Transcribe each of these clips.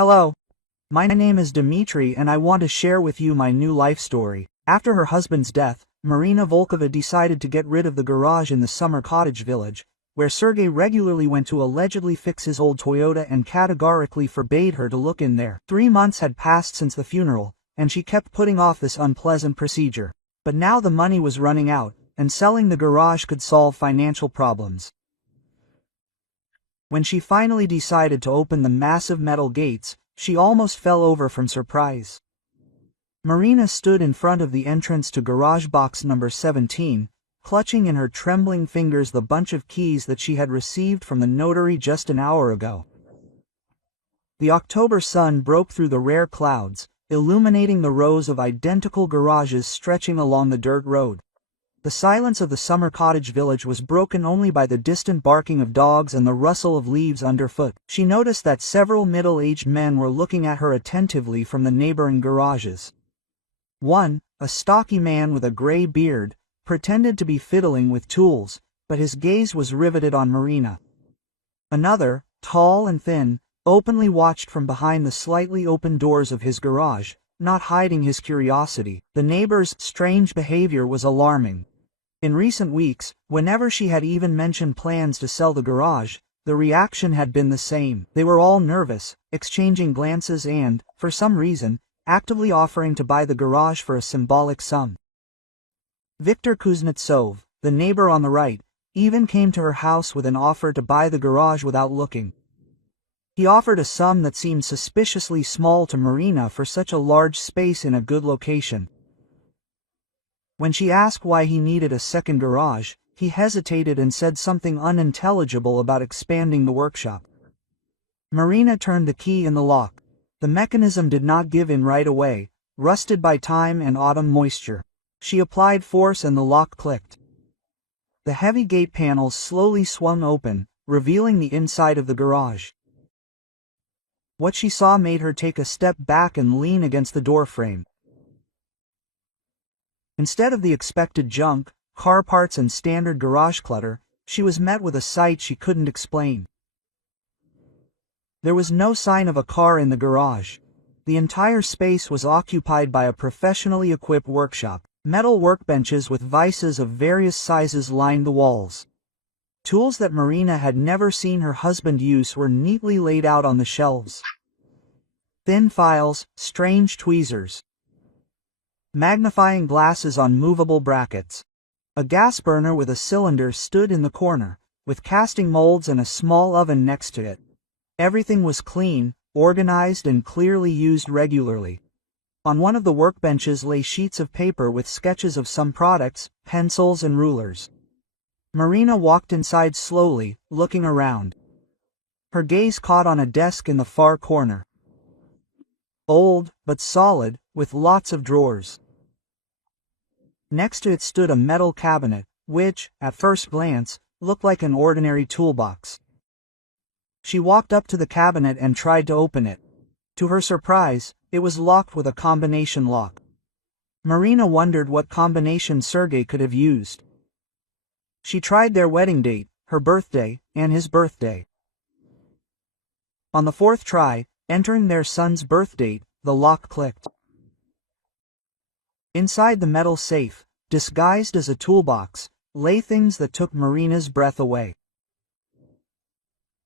Hello. My name is Dmitry and I want to share with you my new life story. After her husband's death, Marina Volkova decided to get rid of the garage in the summer cottage village, where Sergei regularly went to allegedly fix his old Toyota and categorically forbade her to look in there. 3 months had passed since the funeral, and she kept putting off this unpleasant procedure. But now the money was running out, and selling the garage could solve financial problems. When she finally decided to open the massive metal gates, she almost fell over from surprise. Marina stood in front of the entrance to garage box number 17, clutching in her trembling fingers the bunch of keys that she had received from the notary just an hour ago. The October sun broke through the rare clouds, illuminating the rows of identical garages stretching along the dirt road. The silence of the summer cottage village was broken only by the distant barking of dogs and the rustle of leaves underfoot. She noticed that several middle-aged men were looking at her attentively from the neighboring garages. One, a stocky man with a gray beard, pretended to be fiddling with tools, but his gaze was riveted on Marina. Another, tall and thin, openly watched from behind the slightly open doors of his garage, not hiding his curiosity. The neighbor's strange behavior was alarming. In recent weeks, whenever she had even mentioned plans to sell the garage, the reaction had been the same. They were all nervous, exchanging glances and, for some reason, actively offering to buy the garage for a symbolic sum. Viktor Kuznetsov, the neighbor on the right, even came to her house with an offer to buy the garage without looking. He offered a sum that seemed suspiciously small to Marina for such a large space in a good location. When she asked why he needed a second garage, he hesitated and said something unintelligible about expanding the workshop. Marina turned the key in the lock. The mechanism did not give in right away, rusted by time and autumn moisture. She applied force and the lock clicked. The heavy gate panels slowly swung open, revealing the inside of the garage. What she saw made her take a step back and lean against the doorframe. Instead of the expected junk, car parts and standard garage clutter, she was met with a sight she couldn't explain. There was no sign of a car in the garage. The entire space was occupied by a professionally equipped workshop. Metal workbenches with vices of various sizes lined the walls. Tools that Marina had never seen her husband use were neatly laid out on the shelves. Thin files, strange tweezers, magnifying glasses on movable brackets. A gas burner with a cylinder stood in the corner, with casting molds and a small oven next to it. Everything was clean, organized and clearly used regularly. On one of the workbenches lay sheets of paper with sketches of some products, pencils and rulers. Marina walked inside slowly, looking around. Her gaze caught on a desk in the far corner. Old, but solid, with lots of drawers. Next to it stood a metal cabinet, which, at first glance, looked like an ordinary toolbox. She walked up to the cabinet and tried to open it. To her surprise, it was locked with a combination lock. Marina wondered what combination Sergei could have used. She tried their wedding date, her birthday, and his birthday. On the 4th try, entering their son's birth date, the lock clicked. Inside the metal safe, disguised as a toolbox, lay things that took Marina's breath away.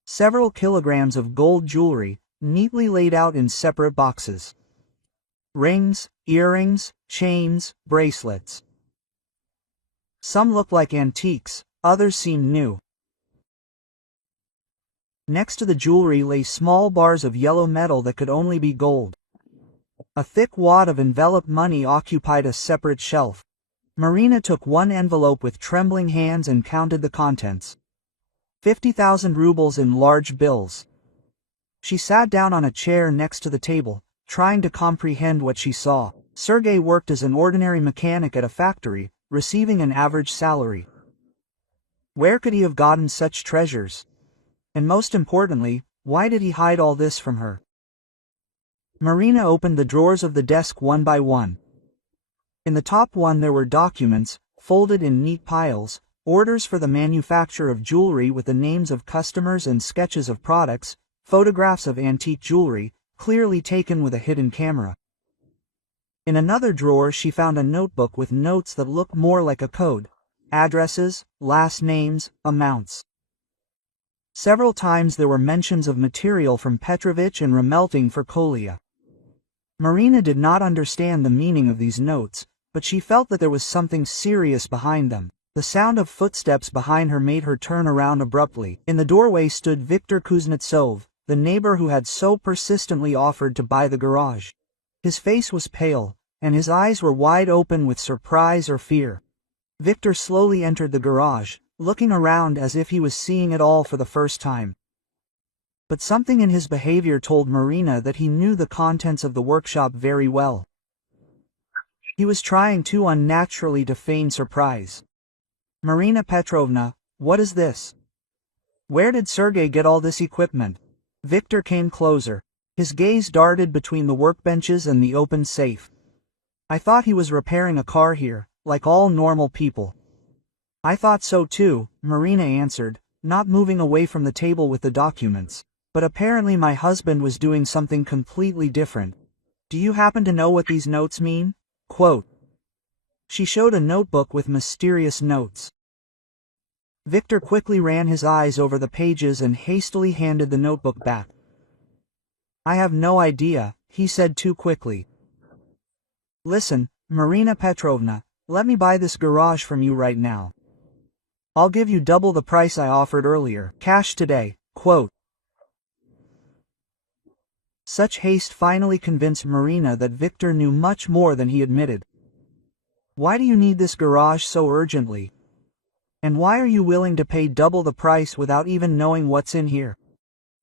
Several kilograms of gold jewelry, neatly laid out in separate boxes. Rings, earrings, chains, bracelets. Some looked like antiques, others seemed new. Next to the jewelry lay small bars of yellow metal that could only be gold. A thick wad of enveloped money occupied a separate shelf. Marina took one envelope with trembling hands and counted the contents. 50,000 rubles in large bills. She sat down on a chair next to the table, trying to comprehend what she saw. Sergei worked as an ordinary mechanic at a factory, receiving an average salary. Where could he have gotten such treasures? And most importantly, why did he hide all this from her? Marina opened the drawers of the desk one by one. In the top one there were documents, folded in neat piles, orders for the manufacture of jewelry with the names of customers and sketches of products, photographs of antique jewelry, clearly taken with a hidden camera. In another drawer she found a notebook with notes that looked more like a code. Addresses, last names, amounts. Several times there were mentions of material from Petrovich and remelting for Kolya. Marina did not understand the meaning of these notes, but she felt that there was something serious behind them. The sound of footsteps behind her made her turn around abruptly. In the doorway stood Viktor Kuznetsov, the neighbor who had so persistently offered to buy the garage. His face was pale, and his eyes were wide open with surprise or fear. Viktor slowly entered the garage, looking around as if he was seeing it all for the first time. But something in his behavior told Marina that he knew the contents of the workshop very well. He was trying too unnaturally to feign surprise. "Marina Petrovna, what is this? Where did Sergei get all this equipment?" Viktor came closer. His gaze darted between the workbenches and the open safe. "I thought he was repairing a car here, like all normal people." "I thought so too," Marina answered, not moving away from the table with the documents. "But apparently my husband was doing something completely different. Do you happen to know what these notes mean?" Quote. She showed a notebook with mysterious notes. Viktor quickly ran his eyes over the pages and hastily handed the notebook back. "I have no idea," he said too quickly. "Listen, Marina Petrovna, let me buy this garage from you right now. I'll give you double the price I offered earlier, cash today." Quote. Such haste finally convinced Marina that Viktor knew much more than he admitted. "Why do you need this garage so urgently? And why are you willing to pay double the price without even knowing what's in here?"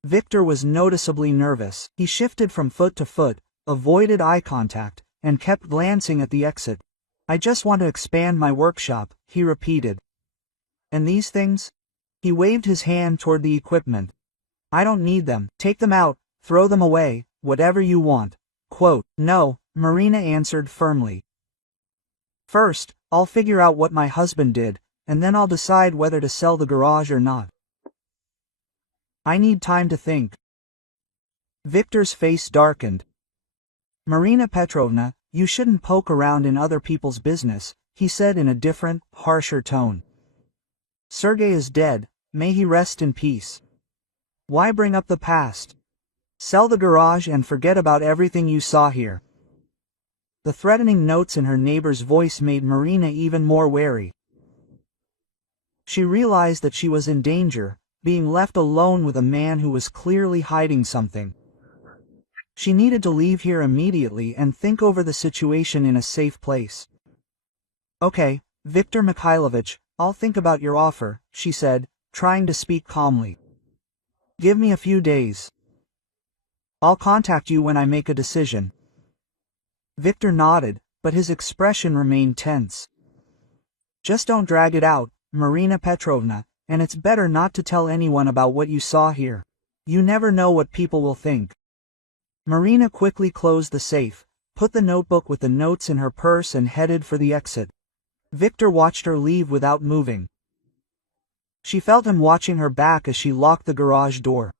Viktor was noticeably nervous. He shifted from foot to foot, avoided eye contact, and kept glancing at the exit. "I just want to expand my workshop," he repeated. "And these things?" He waved his hand toward the equipment. "I don't need them. Take them out, throw them away, whatever you want." Quote. "No," Marina answered firmly. "First, I'll figure out what my husband did, and then I'll decide whether to sell the garage or not. I need time to think." Viktor's face darkened. "Marina Petrovna, you shouldn't poke around in other people's business," he said in a different, harsher tone. "Sergei is dead, may he rest in peace. Why bring up the past? Sell the garage and forget about everything you saw here." The threatening notes in her neighbor's voice made Marina even more wary. She realized that she was in danger, being left alone with a man who was clearly hiding something. She needed to leave here immediately and think over the situation in a safe place. "Okay, Viktor Mikhailovich, I'll think about your offer," she said, trying to speak calmly. "Give me a few days. I'll contact you when I make a decision." Viktor nodded, but his expression remained tense. "Just don't drag it out, Marina Petrovna, and it's better not to tell anyone about what you saw here. You never know what people will think." Marina quickly closed the safe, put the notebook with the notes in her purse and headed for the exit. Viktor watched her leave without moving. She felt him watching her back as she locked the garage door.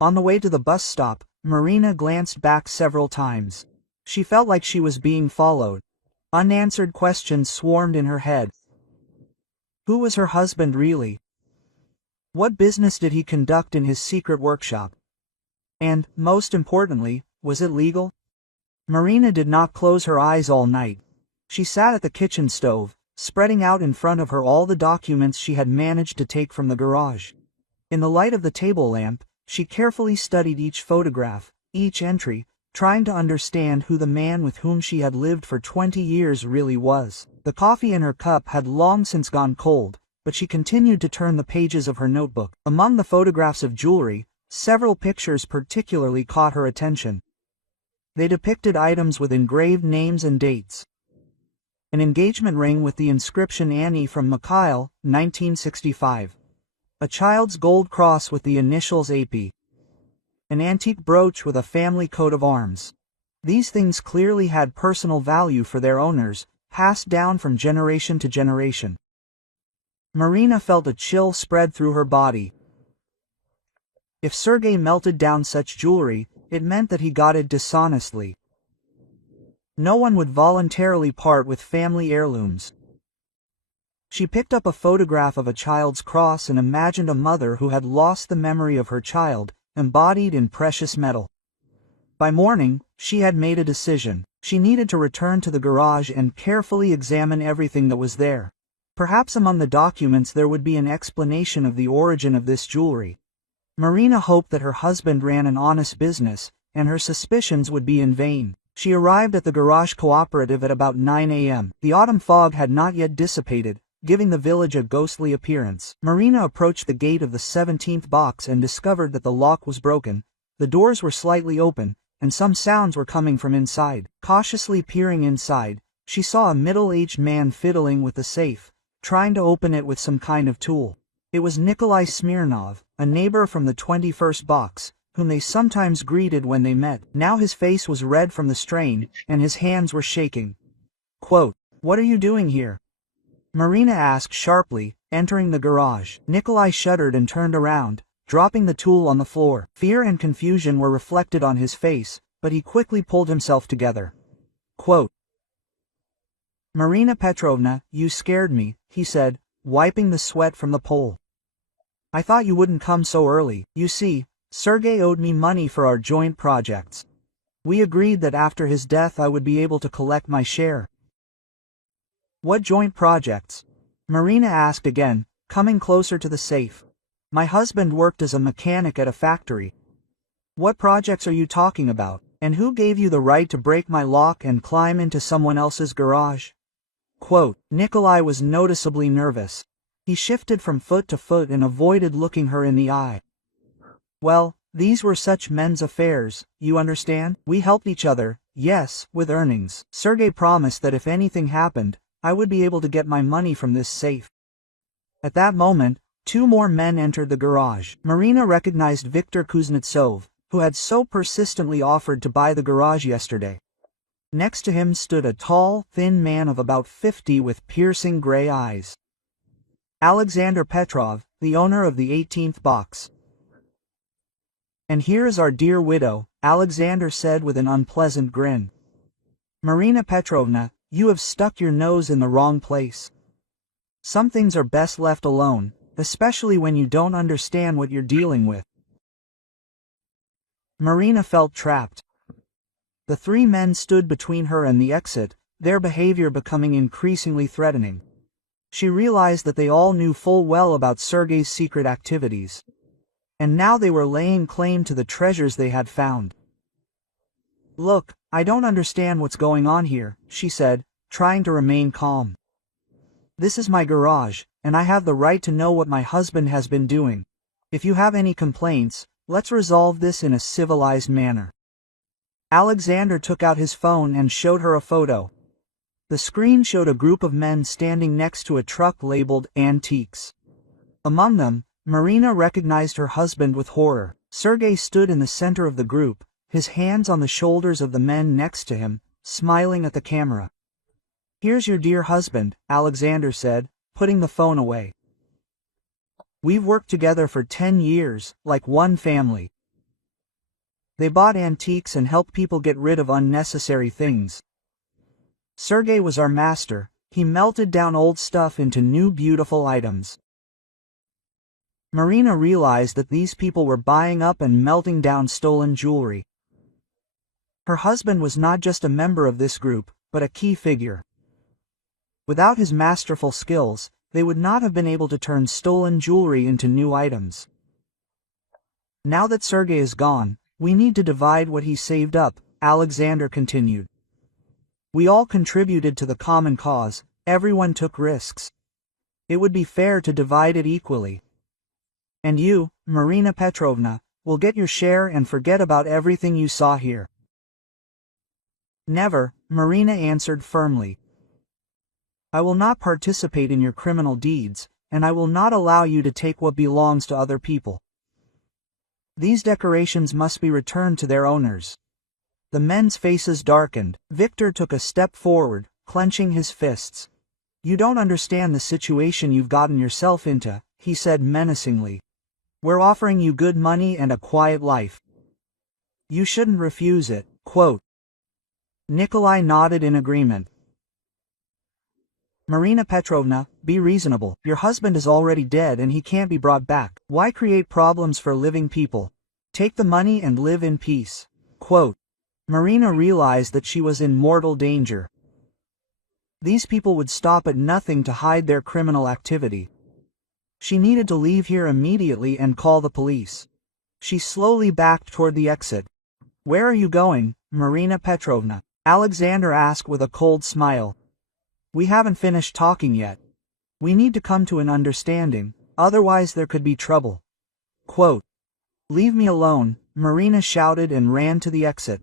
On the way to the bus stop, Marina glanced back several times. She felt like she was being followed. Unanswered questions swarmed in her head. Who was her husband really? What business did he conduct in his secret workshop? And, most importantly, was it legal? Marina did not close her eyes all night. She sat at the kitchen stove, spreading out in front of her all the documents she had managed to take from the garage. In the light of the table lamp, she carefully studied each photograph, each entry, trying to understand who the man with whom she had lived for 20 years really was. The coffee in her cup had long since gone cold, but she continued to turn the pages of her notebook. Among the photographs of jewelry, several pictures particularly caught her attention. They depicted items with engraved names and dates. An engagement ring with the inscription Annie from Mikhail, 1965. A child's gold cross with the initials AP. An antique brooch with a family coat of arms. These things clearly had personal value for their owners, passed down from generation to generation. Marina felt a chill spread through her body. If Sergei melted down such jewelry, it meant that he got it dishonestly. No one would voluntarily part with family heirlooms. She picked up a photograph of a child's cross and imagined a mother who had lost the memory of her child, embodied in precious metal. By morning, she had made a decision. She needed to return to the garage and carefully examine everything that was there. Perhaps among the documents there would be an explanation of the origin of this jewelry. Marina hoped that her husband ran an honest business, and her suspicions would be in vain. She arrived at the garage cooperative at about 9 a.m. The autumn fog had not yet dissipated, giving the village a ghostly appearance. Marina approached the gate of the 17th box and discovered that the lock was broken. The doors were slightly open, and some sounds were coming from inside. Cautiously peering inside, she saw a middle-aged man fiddling with the safe, trying to open it with some kind of tool. It was Nikolai Smirnov, a neighbor from the 21st box, whom they sometimes greeted when they met. Now his face was red from the strain, and his hands were shaking. Quote, "What are you doing here?" Marina asked sharply, entering the garage. Nikolai shuddered and turned around, dropping the tool on the floor. Fear and confusion were reflected on his face, but he quickly pulled himself together. Quote, "Marina Petrovna, you scared me," he said, wiping the sweat from the pole. "I thought you wouldn't come so early. You see, Sergei owed me money for our joint projects. We agreed that after his death I would be able to collect my share." "What joint projects?" Marina asked again, coming closer to the safe. "My husband worked as a mechanic at a factory." "What projects are you talking about? And who gave you the right to break my lock and climb into someone else's garage?" Quote, Nikolai was noticeably nervous. He shifted from foot to foot and avoided looking her in the eye. "Well, these were such men's affairs, you understand? We helped each other, yes, with earnings. Sergei promised that if anything happened, I would be able to get my money from this safe." At that moment, two more men entered the garage. Marina recognized Viktor Kuznetsov, who had so persistently offered to buy the garage yesterday. Next to him stood a tall, thin man of about 50 with piercing gray eyes. Alexander Petrov, the owner of the 18th box. "And here is our dear widow," Alexander said with an unpleasant grin. "Marina Petrovna, you have stuck your nose in the wrong place. Some things are best left alone, especially when you don't understand what you're dealing with." Marina felt trapped. The three men stood between her and the exit, their behavior becoming increasingly threatening. She realized that they all knew full well about Sergei's secret activities. And now they were laying claim to the treasures they had found. "Look, I don't understand what's going on here," she said, trying to remain calm. "This is my garage, and I have the right to know what my husband has been doing. If you have any complaints, let's resolve this in a civilized manner." Alexander took out his phone and showed her a photo. The screen showed a group of men standing next to a truck labeled Antiques. Among them, Marina recognized her husband with horror. Sergei stood in the center of the group, his hands on the shoulders of the men next to him, smiling at the camera. "Here's your dear husband," Alexander said, putting the phone away. "We've worked together for 10 years, like one family." They bought antiques and helped people get rid of unnecessary things. Sergei was our master. He melted down old stuff into new beautiful items. Marina realized that these people were buying up and melting down stolen jewelry. Her husband was not just a member of this group, but a key figure. Without his masterful skills, they would not have been able to turn stolen jewelry into new items. "Now that Sergei is gone, we need to divide what he saved up," Alexander continued. "We all contributed to the common cause, everyone took risks. It would be fair to divide it equally. And you, Marina Petrovna, will get your share and forget about everything you saw here." "Never," Marina answered firmly. "I will not participate in your criminal deeds, and I will not allow you to take what belongs to other people. These decorations must be returned to their owners." The men's faces darkened. Viktor took a step forward, clenching his fists. "You don't understand the situation you've gotten yourself into," he said menacingly. "We're offering you good money and a quiet life. You shouldn't refuse it, quote. Nikolai nodded in agreement. Marina Petrovna, be reasonable. Your husband is already dead and he can't be brought back. Why create problems for living people? Take the money and live in peace. Quote. Marina realized that she was in mortal danger. These people would stop at nothing to hide their criminal activity. She needed to leave here immediately and call the police. She slowly backed toward the exit. Where are you going, Marina Petrovna? Alexander asked with a cold smile. We haven't finished talking yet. We need to come to an understanding, otherwise there could be trouble. Quote. Leave me alone, Marina shouted and ran to the exit.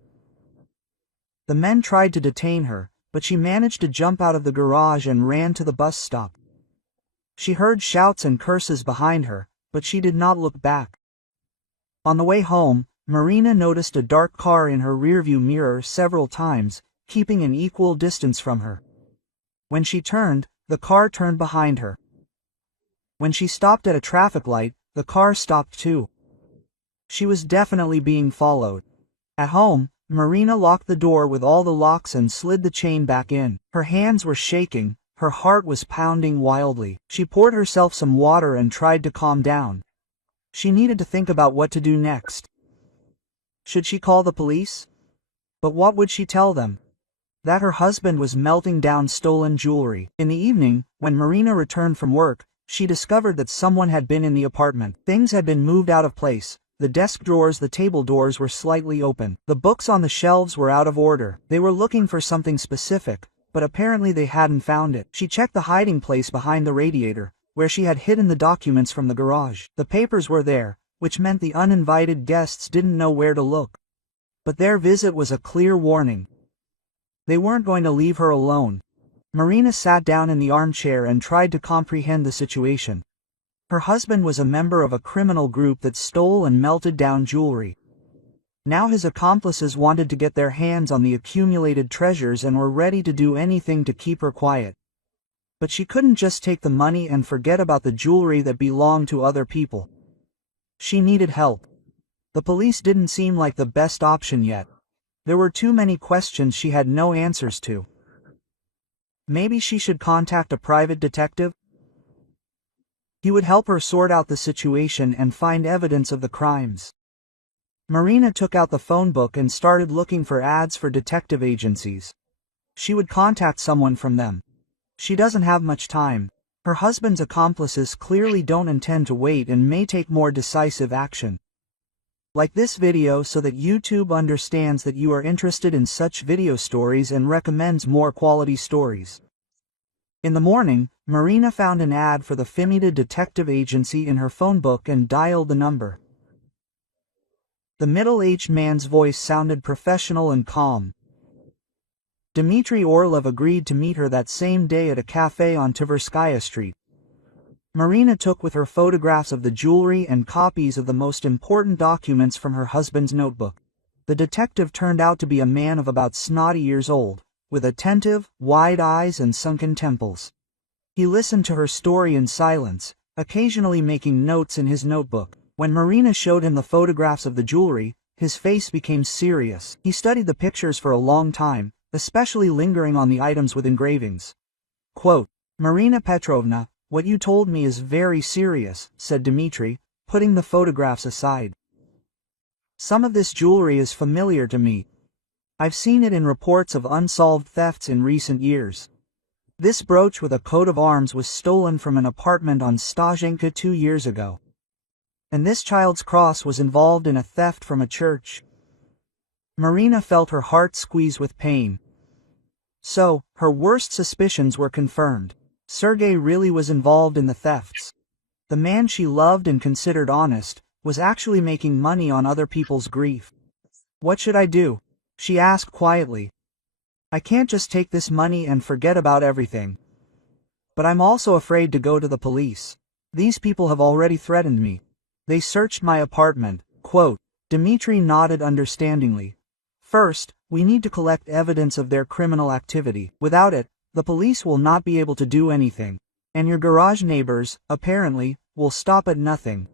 The men tried to detain her, but she managed to jump out of the garage and ran to the bus stop. She heard shouts and curses behind her, but she did not look back. On the way home, Marina noticed a dark car in her rearview mirror several times, keeping an equal distance from her. When she turned, the car turned behind her. When she stopped at a traffic light, the car stopped too. She was definitely being followed. At home, Marina locked the door with all the locks and slid the chain back in. Her hands were shaking, her heart was pounding wildly. She poured herself some water and tried to calm down. She needed to think about what to do next. Should she call the police? But what would she tell them? That her husband was melting down stolen jewelry. In the evening, when Marina returned from work, she discovered that someone had been in the apartment. Things had been moved out of place. The desk drawers, the table doors were slightly open. The books on the shelves were out of order. They were looking for something specific, but apparently they hadn't found it. She checked the hiding place behind the radiator, where she had hidden the documents from the garage. The papers were there, which meant the uninvited guests didn't know where to look. But their visit was a clear warning. They weren't going to leave her alone. Marina sat down in the armchair and tried to comprehend the situation. Her husband was a member of a criminal group that stole and melted down jewelry. Now his accomplices wanted to get their hands on the accumulated treasures and were ready to do anything to keep her quiet. But she couldn't just take the money and forget about the jewelry that belonged to other people. She needed help. The police didn't seem like the best option yet. There were too many questions she had no answers to. Maybe she should contact a private detective? He would help her sort out the situation and find evidence of the crimes. Marina took out the phone book and started looking for ads for detective agencies. She would contact someone from them. She doesn't have much time. Her husband's accomplices clearly don't intend to wait and may take more decisive action. Like this video so that YouTube understands that you are interested in such video stories and recommends more quality stories. In the morning, Marina found an ad for the Femida Detective Agency in her phone book and dialed the number. The middle-aged man's voice sounded professional and calm. Dmitry Orlov agreed to meet her that same day at a cafe on Tverskaya Street. Marina took with her photographs of the jewelry and copies of the most important documents from her husband's notebook. The detective turned out to be a man of about 60 years old, with attentive, wide eyes and sunken temples. He listened to her story in silence, occasionally making notes in his notebook. When Marina showed him the photographs of the jewelry, his face became serious. He studied the pictures for a long time, especially lingering on the items with engravings. Quote, Marina Petrovna, what you told me is very serious, said Dmitry, putting the photographs aside. Some of this jewelry is familiar to me. I've seen it in reports of unsolved thefts in recent years. This brooch with a coat of arms was stolen from an apartment on Stashenka 2 years ago. And this child's cross was involved in a theft from a church. Marina felt her heart squeeze with pain. So, her worst suspicions were confirmed. Sergei really was involved in the thefts. The man she loved and considered honest, was actually making money on other people's grief. What should I do? She asked quietly. I can't just take this money and forget about everything. But I'm also afraid to go to the police. These people have already threatened me. They searched my apartment. Quote, Dmitry nodded understandingly. First, we need to collect evidence of their criminal activity. Without it, the police will not be able to do anything. And your garage neighbors, apparently, will stop at nothing.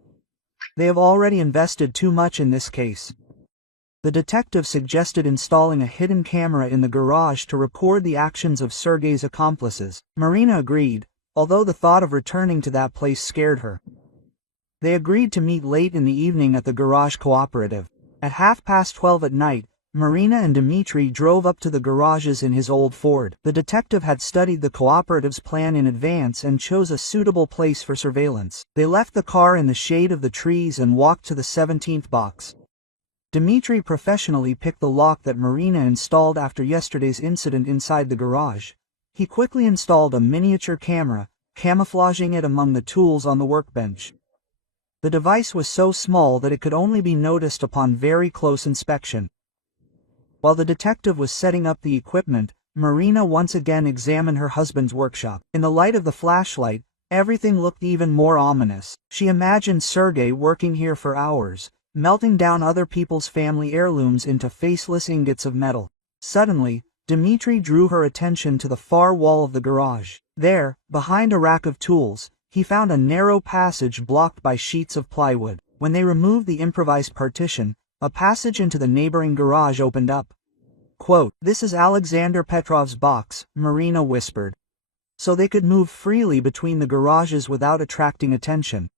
They have already invested too much in this case. The detective suggested installing a hidden camera in the garage to record the actions of Sergei's accomplices. Marina agreed, although the thought of returning to that place scared her. They agreed to meet late in the evening at the garage cooperative. At 12:30 at night, Marina and Dmitri drove up to the garages in his old Ford. The detective had studied the cooperative's plan in advance and chose a suitable place for surveillance. They left the car in the shade of the trees and walked to the 17th box. Dmitri professionally picked the lock that Marina installed after yesterday's incident inside the garage. He quickly installed a miniature camera, camouflaging it among the tools on the workbench. The device was so small that it could only be noticed upon very close inspection. While the detective was setting up the equipment, Marina once again examined her husband's workshop. In the light of the flashlight, everything looked even more ominous. She imagined Sergei working here for hours, melting down other people's family heirlooms into faceless ingots of metal. Suddenly, Dmitri drew her attention to the far wall of the garage. There, behind a rack of tools, he found a narrow passage blocked by sheets of plywood. When they removed the improvised partition, a passage into the neighboring garage opened up. Quote, "This is Alexander Petrov's box," Marina whispered. So they could move freely between the garages without attracting attention.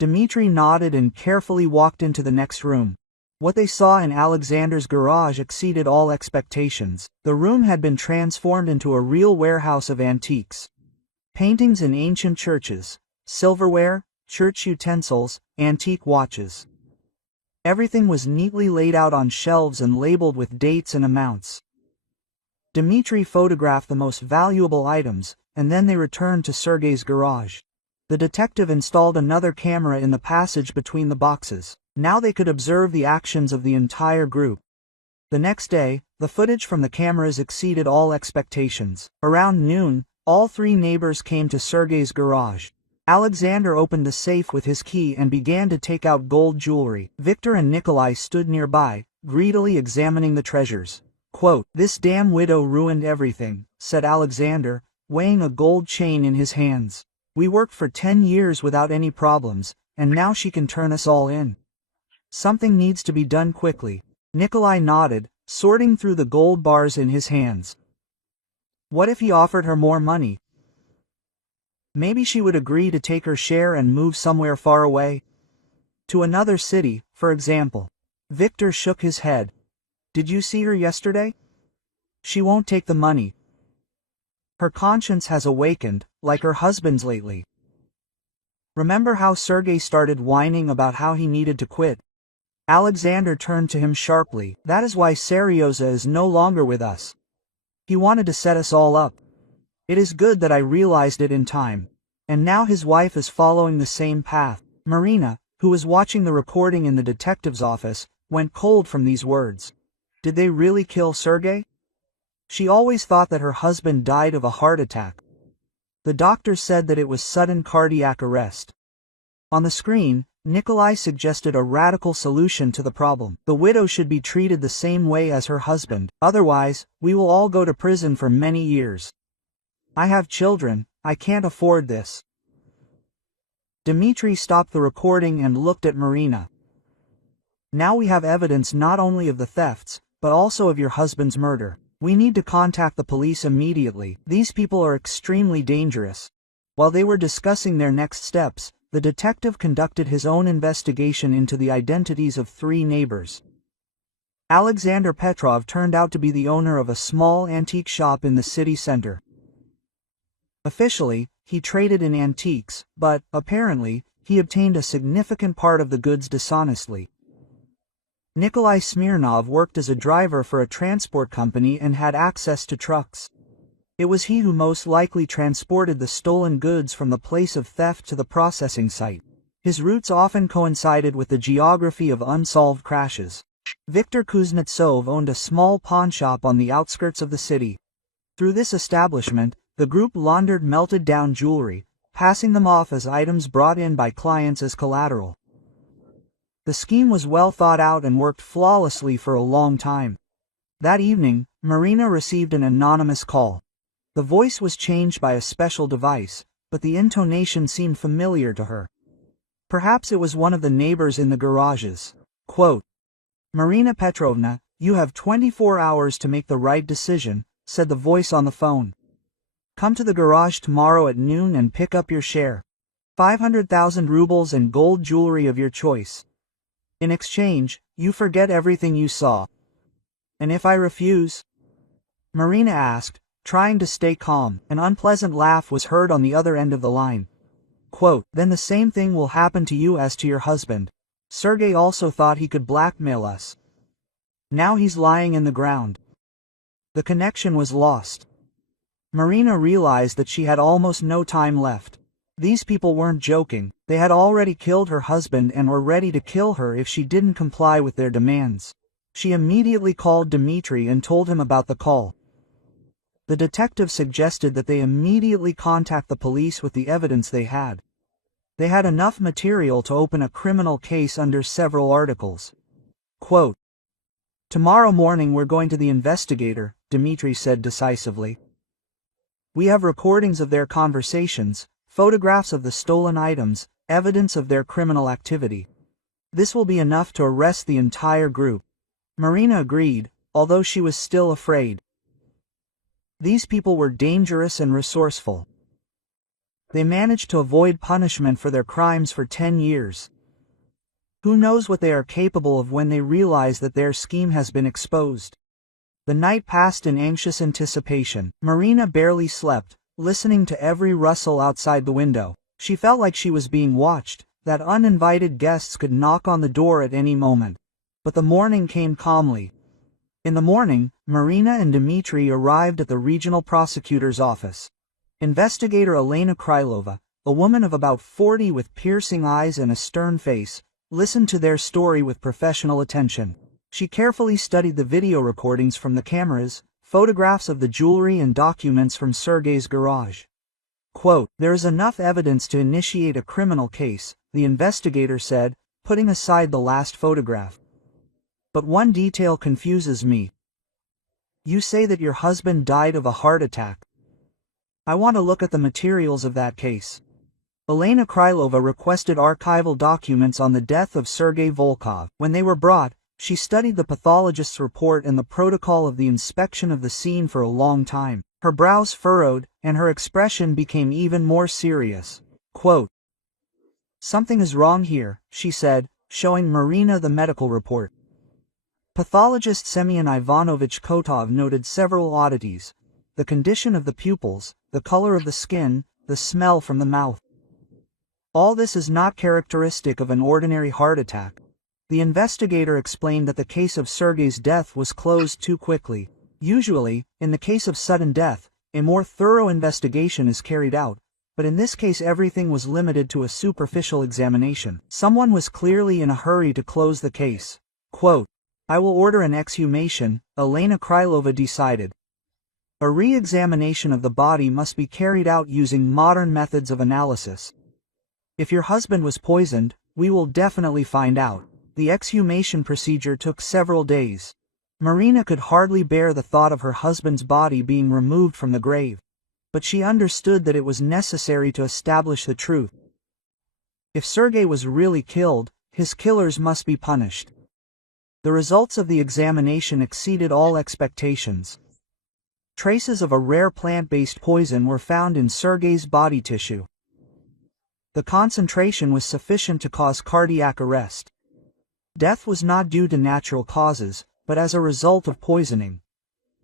Dmitri nodded and carefully walked into the next room. What they saw in Alexander's garage exceeded all expectations. The room had been transformed into a real warehouse of antiques. Paintings in ancient churches, silverware, church utensils, antique watches. Everything was neatly laid out on shelves and labeled with dates and amounts. Dmitri photographed the most valuable items, and then they returned to Sergei's garage. The detective installed another camera in the passage between the boxes. Now they could observe the actions of the entire group. The next day, the footage from the cameras exceeded all expectations. Around noon, all three neighbors came to Sergei's garage. Alexander opened the safe with his key and began to take out gold jewelry. Victor and Nikolai stood nearby, greedily examining the treasures. Quote, "This damn widow ruined everything," said Alexander, weighing a gold chain in his hands. "We worked for 10 years without any problems, and now she can turn us all in. Something needs to be done quickly." Nikolai nodded, sorting through the gold bars in his hands. What if he offered her more money? Maybe she would agree to take her share and move somewhere far away. To another city, for example. Victor shook his head. "Did you see her yesterday? She won't take the money. Her conscience has awakened, like her husband's lately. Remember how Sergei started whining about how he needed to quit?" Alexander turned to him sharply. "That is why Seryoza is no longer with us. He wanted to set us all up. It is good that I realized it in time. And now his wife is following the same path." Marina, who was watching the recording in the detective's office, went cold from these words. Did they really kill Sergei? She always thought that her husband died of a heart attack. The doctor said that it was sudden cardiac arrest. On the screen, Nikolai suggested a radical solution to the problem. The widow should be treated the same way as her husband. Otherwise, we will all go to prison for many years. I have children, I can't afford this. Dmitri stopped the recording and looked at Marina. Now we have evidence not only of the thefts, but also of your husband's murder. We need to contact the police immediately. These people are extremely dangerous. While they were discussing their next steps, the detective conducted his own investigation into the identities of three neighbors. Alexander Petrov turned out to be the owner of a small antique shop in the city center. Officially, he traded in antiques, but, apparently, he obtained a significant part of the goods dishonestly. Nikolai Smirnov worked as a driver for a transport company and had access to trucks. It was he who most likely transported the stolen goods from the place of theft to the processing site. His routes often coincided with the geography of unsolved crashes. Viktor Kuznetsov owned a small pawnshop on the outskirts of the city. Through this establishment, the group laundered melted-down jewelry, passing them off as items brought in by clients as collateral. The scheme was well thought out and worked flawlessly for a long time. That evening, Marina received an anonymous call. The voice was changed by a special device, but the intonation seemed familiar to her. Perhaps it was one of the neighbors in the garages. Quote, "Marina Petrovna, you have 24 hours to make the right decision," said the voice on the phone. "Come to the garage tomorrow at noon and pick up your share. 500,000 rubles and gold jewelry of your choice. In exchange, you forget everything you saw." "And if I refuse?" Marina asked, trying to stay calm. An unpleasant laugh was heard on the other end of the line. Quote, "Then the same thing will happen to you as to your husband. Sergei also thought he could blackmail us. Now he's lying in the ground." The connection was lost. Marina realized that she had almost no time left. These people weren't joking. They had already killed her husband and were ready to kill her if she didn't comply with their demands. She immediately called Dmitri and told him about the call. The detective suggested that they immediately contact the police with the evidence they had. They had enough material to open a criminal case under several articles. Quote, "Tomorrow morning we're going to the investigator," Dmitri said decisively. "We have recordings of their conversations, photographs of the stolen items, evidence of their criminal activity. This will be enough to arrest the entire group." Marina agreed, although she was still afraid. These people were dangerous and resourceful. They managed to avoid punishment for their crimes for 10 years. Who knows what they are capable of when they realize that their scheme has been exposed. The night passed in anxious anticipation. Marina barely slept, listening to every rustle outside the window. She felt like she was being watched, that uninvited guests could knock on the door at any moment. But the morning came calmly. In the morning, Marina and Dmitri arrived at the regional prosecutor's office. Investigator Elena Krylova, a woman of about 40 with piercing eyes and a stern face, listened to their story with professional attention. She carefully studied the video recordings from the cameras, photographs of the jewelry and documents from Sergei's garage. Quote, "There is enough evidence to initiate a criminal case," the investigator said, putting aside the last photograph. "But one detail confuses me. You say that your husband died of a heart attack. I want to look at the materials of that case." Elena Krylova requested archival documents on the death of Sergei Volkov. When they were brought, she studied the pathologist's report and the protocol of the inspection of the scene for a long time. Her brows furrowed, and her expression became even more serious. Quote, "Something is wrong here," she said, showing Marina the medical report. Pathologist Semyon Ivanovich Kotov noted several oddities: the condition of the pupils, the color of the skin, the smell from the mouth. All this is not characteristic of an ordinary heart attack. The investigator explained that the case of Sergei's death was closed too quickly. Usually, in the case of sudden death, a more thorough investigation is carried out, but in this case everything was limited to a superficial examination. Someone was clearly in a hurry to close the case. Quote, "I will order an exhumation," Elena Krylova decided. "A re-examination of the body must be carried out using modern methods of analysis. If your husband was poisoned, we will definitely find out." The exhumation procedure took several days. Marina could hardly bear the thought of her husband's body being removed from the grave. But she understood that it was necessary to establish the truth. If Sergei was really killed, his killers must be punished. The results of the examination exceeded all expectations. Traces of a rare plant-based poison were found in Sergei's body tissue. The concentration was sufficient to cause cardiac arrest. Death was not due to natural causes, but as a result of poisoning.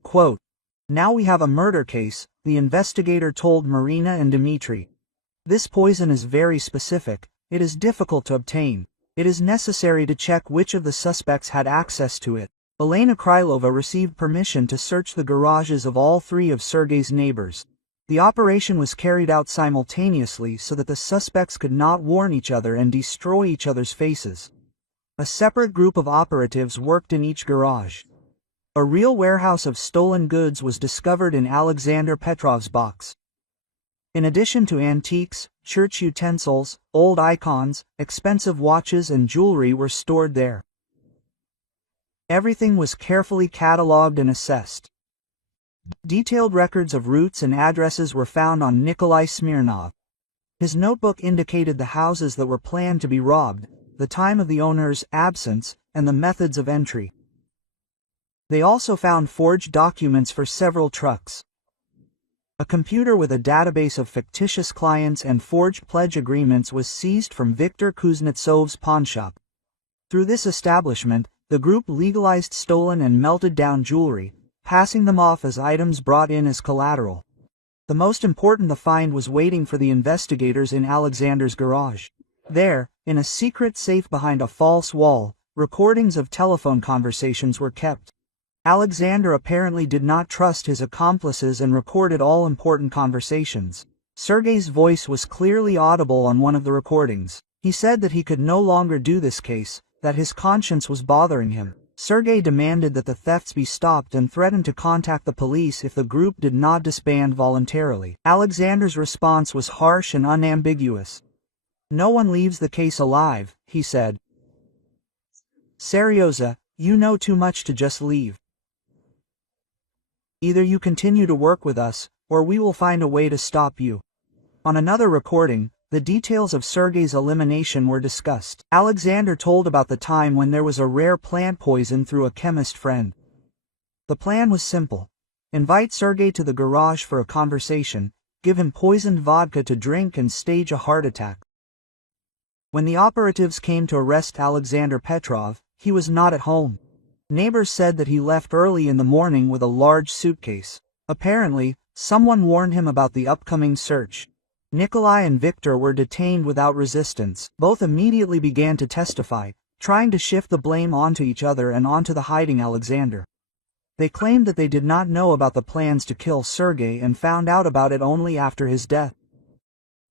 Quote, "Now we have a murder case," the investigator told Marina and Dmitri. "This poison is very specific. It is difficult to obtain. It is necessary to check which of the suspects had access to it." Elena Krylova received permission to search the garages of all 3 of Sergei's neighbors. The operation was carried out simultaneously so that the suspects could not warn each other and destroy each other's faces. A separate group of operatives worked in each garage. A real warehouse of stolen goods was discovered in Alexander Petrov's box. In addition to antiques, church utensils, old icons, expensive watches and jewelry were stored there. Everything was carefully catalogued and assessed. Detailed records of routes and addresses were found on Nikolai Smirnov. His notebook indicated the houses that were planned to be robbed. the time of the owner's absence, and the methods of entry. They also found forged documents for several trucks. A computer with a database of fictitious clients and forged pledge agreements was seized from Viktor Kuznetsov's pawnshop. Through this establishment, the group legalized stolen and melted down jewelry, passing them off as items brought in as collateral. The most important the find was waiting for the investigators in Alexander's garage. There, in a secret safe behind a false wall, recordings of telephone conversations were kept. Alexander apparently did not trust his accomplices and recorded all important conversations. Sergei's voice was clearly audible on one of the recordings. He said that he could no longer do this case, that his conscience was bothering him. Sergei demanded that the thefts be stopped and threatened to contact the police if the group did not disband voluntarily. Alexander's response was harsh and unambiguous. "No one leaves the case alive," he said. "Seryoza, you know too much to just leave. Either you continue to work with us, or we will find a way to stop you." On another recording, the details of Sergei's elimination were discussed. Alexander told about the time when there was a rare plant poison through a chemist friend. The plan was simple. Invite Sergei to the garage for a conversation, give him poisoned vodka to drink and stage a heart attack. When the operatives came to arrest Alexander Petrov, he was not at home. Neighbors said that he left early in the morning with a large suitcase. Apparently, someone warned him about the upcoming search. Nikolai and Viktor were detained without resistance. Both immediately began to testify, trying to shift the blame onto each other and onto the hiding Alexander. They claimed that they did not know about the plans to kill Sergei and found out about it only after his death.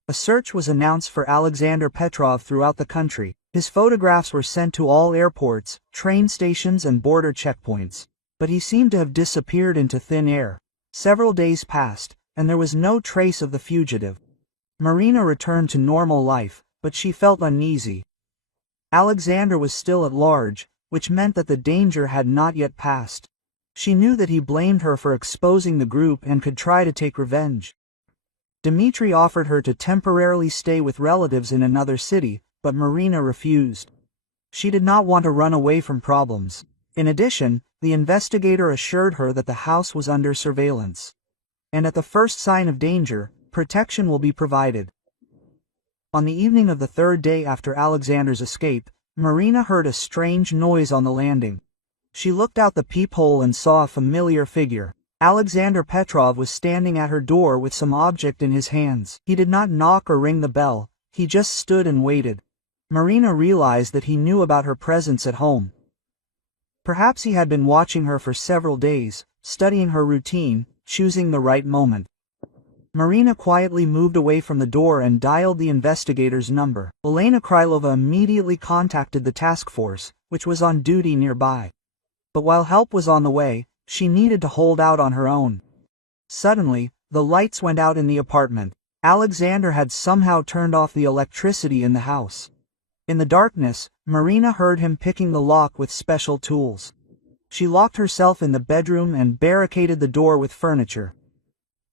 A search was announced for Alexander Petrov throughout the country. His photographs were sent to all airports, train stations and border checkpoints. But he seemed to have disappeared into thin air. Several days passed, and there was no trace of the fugitive. Marina returned to normal life, but she felt uneasy. Alexander was still at large, which meant that the danger had not yet passed. She knew that he blamed her for exposing the group and could try to take revenge. Dmitri offered her to temporarily stay with relatives in another city, but Marina refused. She did not want to run away from problems. In addition, the investigator assured her that the house was under surveillance. And at the first sign of danger, protection will be provided. On the evening of the third day after Alexander's escape, Marina heard a strange noise on the landing. She looked out the peephole and saw a familiar figure. Alexander Petrov was standing at her door with some object in his hands. He did not knock or ring the bell, he just stood and waited. Marina realized that he knew about her presence at home. Perhaps he had been watching her for several days, studying her routine, choosing the right moment. Marina quietly moved away from the door and dialed the investigator's number. Elena Krylova immediately contacted the task force, which was on duty nearby. But while help was on the way, she needed to hold out on her own. Suddenly, the lights went out in the apartment. Alexander had somehow turned off the electricity in the house. In the darkness, Marina heard him picking the lock with special tools. She locked herself in the bedroom and barricaded the door with furniture.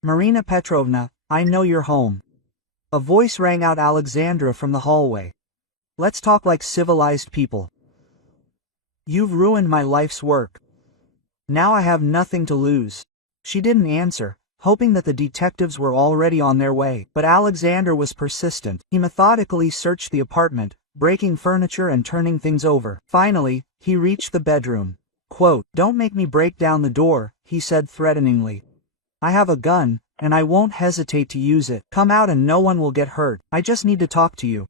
"Marina Petrovna, I know you're home." A voice rang out Alexandra from the hallway. "Let's talk like civilized people. You've ruined my life's work. Now I have nothing to lose." She didn't answer, hoping that the detectives were already on their way. But Alexander was persistent. He methodically searched the apartment, breaking furniture and turning things over. Finally, he reached the bedroom. Quote, "Don't make me break down the door," he said threateningly. "I have a gun, and I won't hesitate to use it. Come out and no one will get hurt. I just need to talk to you."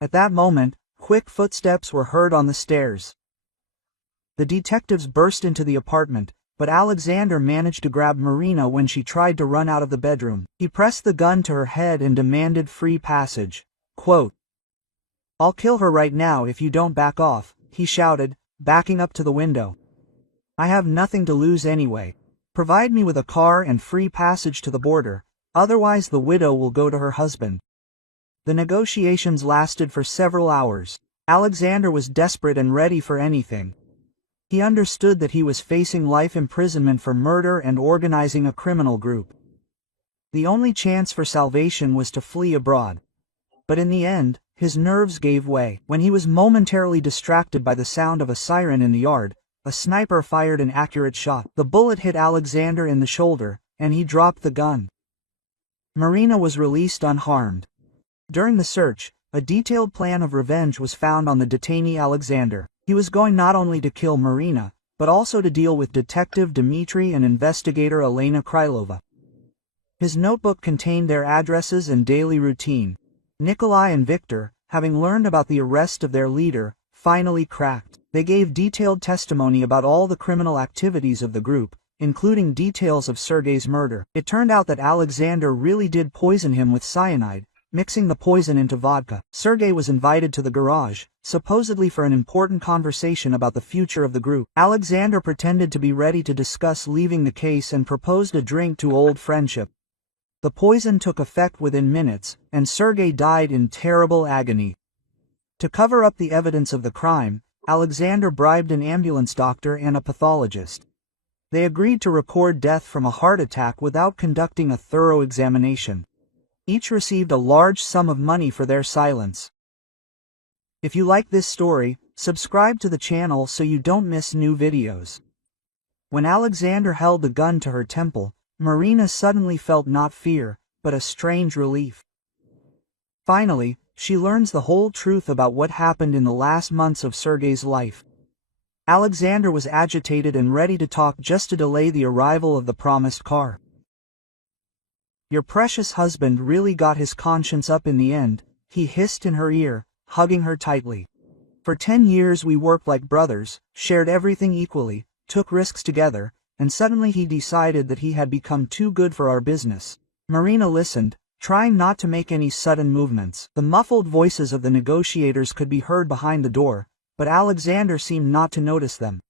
At that moment, quick footsteps were heard on the stairs. The detectives burst into the apartment, but Alexander managed to grab Marina when she tried to run out of the bedroom. He pressed the gun to her head and demanded free passage. Quote, "I'll kill her right now if you don't back off," he shouted, backing up to the window. "I have nothing to lose anyway. Provide me with a car and free passage to the border, otherwise the widow will go to her husband." The negotiations lasted for several hours. Alexander was desperate and ready for anything. He understood that he was facing life imprisonment for murder and organizing a criminal group. The only chance for salvation was to flee abroad. But in the end, his nerves gave way. When he was momentarily distracted by the sound of a siren in the yard, a sniper fired an accurate shot. The bullet hit Alexander in the shoulder, and he dropped the gun. Marina was released unharmed. During the search, a detailed plan of revenge was found on the detainee Alexander. He was going not only to kill Marina, but also to deal with Detective Dmitry and investigator Elena Krylova. His notebook contained their addresses and daily routine. Nikolai and Viktor, having learned about the arrest of their leader, finally cracked. They gave detailed testimony about all the criminal activities of the group, including details of Sergei's murder. It turned out that Alexander really did poison him with cyanide, mixing the poison into vodka. Sergei was invited to the garage, supposedly for an important conversation about the future of the group. Alexander pretended to be ready to discuss leaving the case and proposed a drink to old friendship. The poison took effect within minutes, and Sergei died in terrible agony. To cover up the evidence of the crime, Alexander bribed an ambulance doctor and a pathologist. They agreed to record death from a heart attack without conducting a thorough examination. Each received a large sum of money for their silence. If you like this story, subscribe to the channel so you don't miss new videos. When Alexander held the gun to her temple, Marina suddenly felt not fear, but a strange relief. Finally, she learns the whole truth about what happened in the last months of Sergei's life. Alexander was agitated and ready to talk just to delay the arrival of the promised car. "Your precious husband really got his conscience up in the end," he hissed in her ear, hugging her tightly. "For 10 years we worked like brothers, shared everything equally, took risks together, and suddenly he decided that he had become too good for our business." Marina listened, trying not to make any sudden movements. The muffled voices of the negotiators could be heard behind the door, but Alexander seemed not to notice them.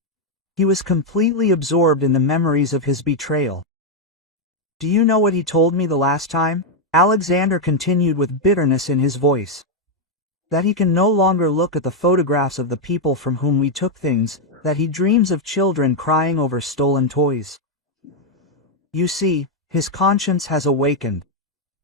He was completely absorbed in the memories of his betrayal. "Do you know what he told me the last time?" Alexander continued with bitterness in his voice. "That he can no longer look at the photographs of the people from whom we took things, that he dreams of children crying over stolen toys. You see, his conscience has awakened."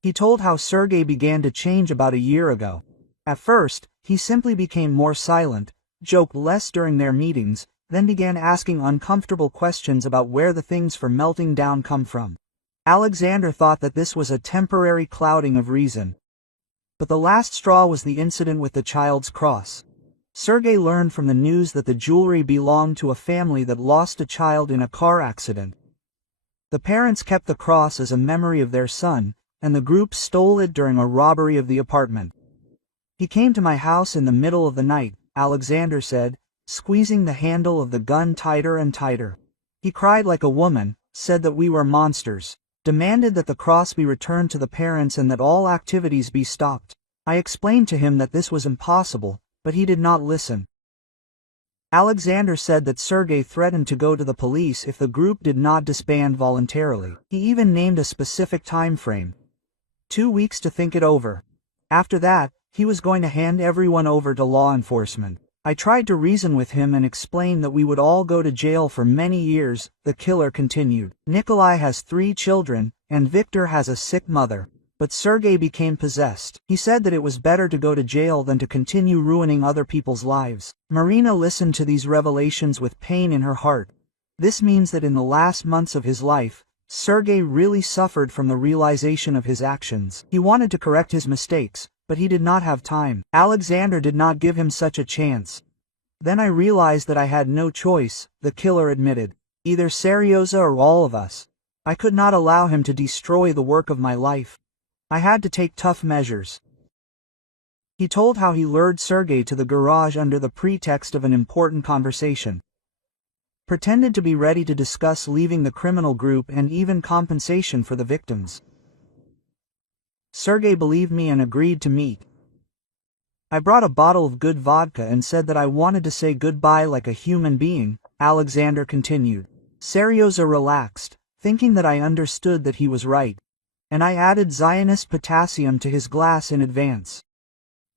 He told how Sergei began to change about a year ago. At first, he simply became more silent, joked less during their meetings, then began asking uncomfortable questions about where the things for melting down come from. Alexander thought that this was a temporary clouding of reason. But the last straw was the incident with the child's cross. Sergei learned from the news that the jewelry belonged to a family that lost a child in a car accident. The parents kept the cross as a memory of their son, and the group stole it during a robbery of the apartment. "He came to my house in the middle of the night," Alexander said, squeezing the handle of the gun tighter and tighter. "He cried like a woman, said that we were monsters, demanded that the cross be returned to the parents and that all activities be stopped. I explained to him that this was impossible, but he did not listen." Alexander said that Sergei threatened to go to the police if the group did not disband voluntarily. He even named a specific time frame. 2 weeks to think it over. After that, he was going to hand everyone over to law enforcement. I tried to reason with him and explain that we would all go to jail for many years, the killer continued. "Nikolai has 3 children, and Viktor has a sick mother. But Sergei became possessed. He said that it was better to go to jail than to continue ruining other people's lives." Marina listened to these revelations with pain in her heart. This means that in the last months of his life, Sergei really suffered from the realization of his actions. He wanted to correct his mistakes, but he did not have time. Alexander did not give him such a chance. "Then I realized that I had no choice," the killer admitted. "Either Seryoza or all of us. I could not allow him to destroy the work of my life. I had to take tough measures." He told how he lured Sergei to the garage under the pretext of an important conversation. Pretended to be ready to discuss leaving the criminal group and even compensation for the victims. Sergei believed me and agreed to meet. "I brought a bottle of good vodka and said that I wanted to say goodbye like a human being," Alexander continued. Seryoza relaxed, thinking that I understood that he was right. "And I added Zionist potassium to his glass in advance."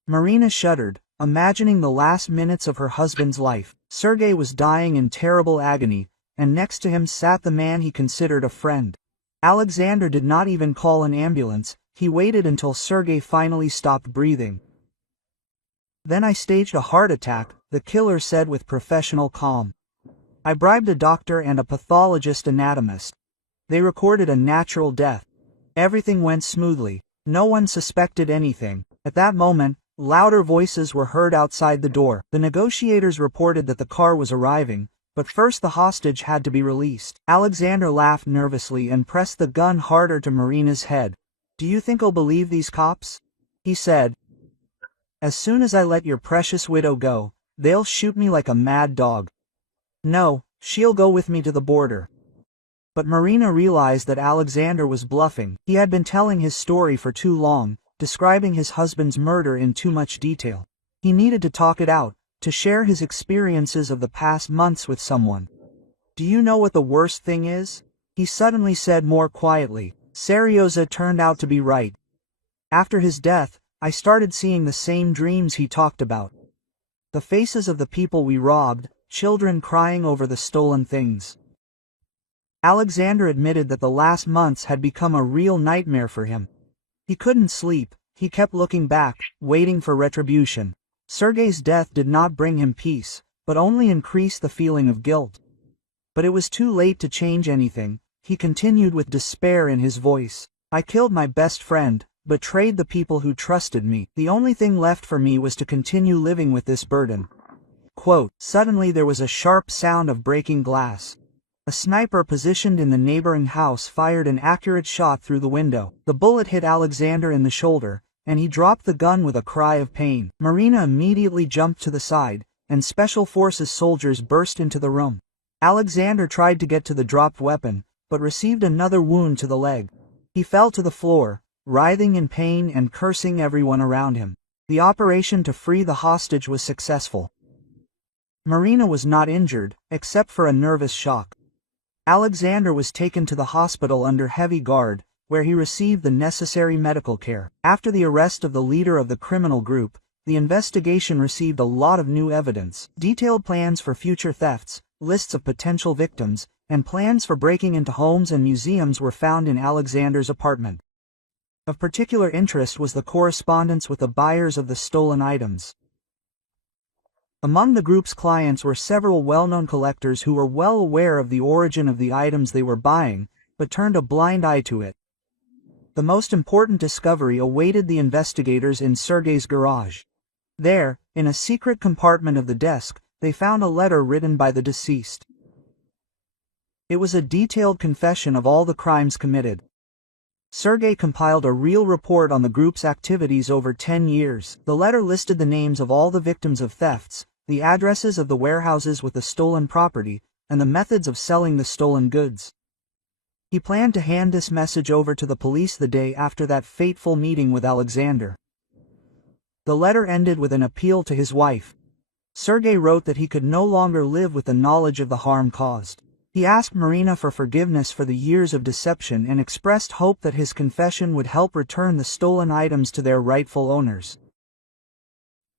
Marina shuddered, imagining the last minutes of her husband's life. Sergei was dying in terrible agony, and next to him sat the man he considered a friend. Alexander did not even call an ambulance, he waited until Sergei finally stopped breathing. "Then I staged a heart attack," the killer said with professional calm. "I bribed a doctor and a pathologist anatomist. They recorded a natural death. Everything went smoothly. No one suspected anything." At that moment, louder voices were heard outside the door. The negotiators reported that the car was arriving, but first the hostage had to be released. Alexander laughed nervously and pressed the gun harder to Marina's head. "Do you think I'll believe these cops?" he said. "As soon as I let your precious widow go, they'll shoot me like a mad dog. No, she'll go with me to the border." But Marina realized that Alexander was bluffing. He had been telling his story for too long, describing his husband's murder in too much detail. He needed to talk it out, to share his experiences of the past months with someone. "Do you know what the worst thing is?" he suddenly said more quietly. "Serioza turned out to be right. After his death, I started seeing the same dreams he talked about. The faces of the people we robbed, children crying over the stolen things." Alexander admitted that the last months had become a real nightmare for him. He couldn't sleep, he kept looking back, waiting for retribution. Sergei's death did not bring him peace, but only increased the feeling of guilt. But it was too late to change anything, he continued with despair in his voice. "I killed my best friend, betrayed the people who trusted me. The only thing left for me was to continue living with this burden." Quote, "Suddenly there was a sharp sound of breaking glass. A sniper positioned in the neighboring house fired an accurate shot through the window. The bullet hit Alexander in the shoulder, and he dropped the gun with a cry of pain. Marina immediately jumped to the side, and Special Forces soldiers burst into the room. Alexander tried to get to the dropped weapon, but received another wound to the leg. He fell to the floor, writhing in pain and cursing everyone around him. The operation to free the hostage was successful. Marina was not injured, except for a nervous shock. Alexander was taken to the hospital under heavy guard, where he received the necessary medical care. After the arrest of the leader of the criminal group, the investigation received a lot of new evidence. Detailed plans for future thefts, lists of potential victims, and plans for breaking into homes and museums were found in Alexander's apartment. Of particular interest was the correspondence with the buyers of the stolen items. Among the group's clients were several well-known collectors who were well aware of the origin of the items they were buying, but turned a blind eye to it. The most important discovery awaited the investigators in Sergei's garage. There, in a secret compartment of the desk, they found a letter written by the deceased. It was a detailed confession of all the crimes committed. Sergei compiled a real report on the group's activities over 10 years. The letter listed the names of all the victims of thefts, the addresses of the warehouses with the stolen property, and the methods of selling the stolen goods. He planned to hand this message over to the police the day after that fateful meeting with Alexander. The letter ended with an appeal to his wife. Sergei wrote that he could no longer live with the knowledge of the harm caused. He asked Marina for forgiveness for the years of deception and expressed hope that his confession would help return the stolen items to their rightful owners.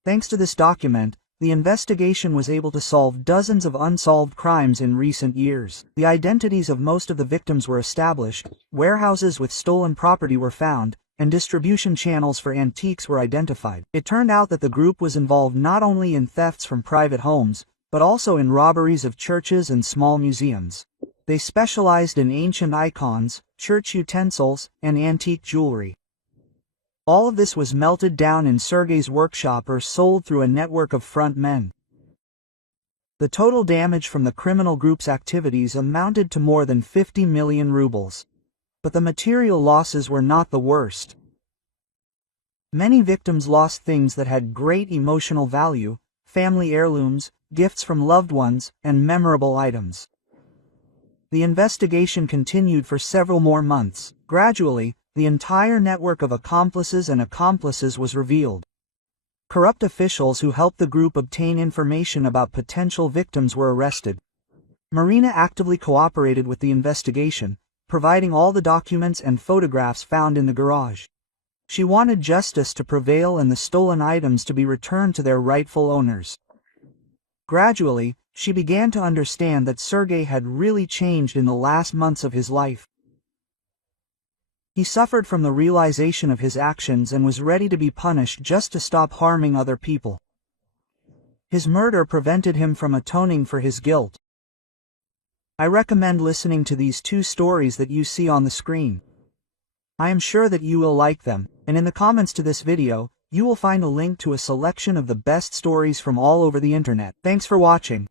Thanks to this document, the investigation was able to solve dozens of unsolved crimes in recent years. The identities of most of the victims were established, warehouses with stolen property were found, and distribution channels for antiques were identified. It turned out that the group was involved not only in thefts from private homes, but also in robberies of churches and small museums. They specialized in ancient icons, church utensils, and antique jewelry. All of this was melted down in Sergei's workshop or sold through a network of front men. The total damage from the criminal group's activities amounted to more than 50 million rubles. But the material losses were not the worst. Many victims lost things that had great emotional value, family heirlooms, gifts from loved ones, and memorable items. The investigation continued for several more months. Gradually, the entire network of accomplices was revealed. Corrupt officials who helped the group obtain information about potential victims were arrested. Marina actively cooperated with the investigation, providing all the documents and photographs found in the garage. She wanted justice to prevail and the stolen items to be returned to their rightful owners. Gradually, she began to understand that Sergei had really changed in the last months of his life. He suffered from the realization of his actions and was ready to be punished just to stop harming other people. His murder prevented him from atoning for his guilt. I recommend listening to these two stories that you see on the screen. I am sure that you will like them, and in the comments to this video, you will find a link to a selection of the best stories from all over the internet. Thanks for watching.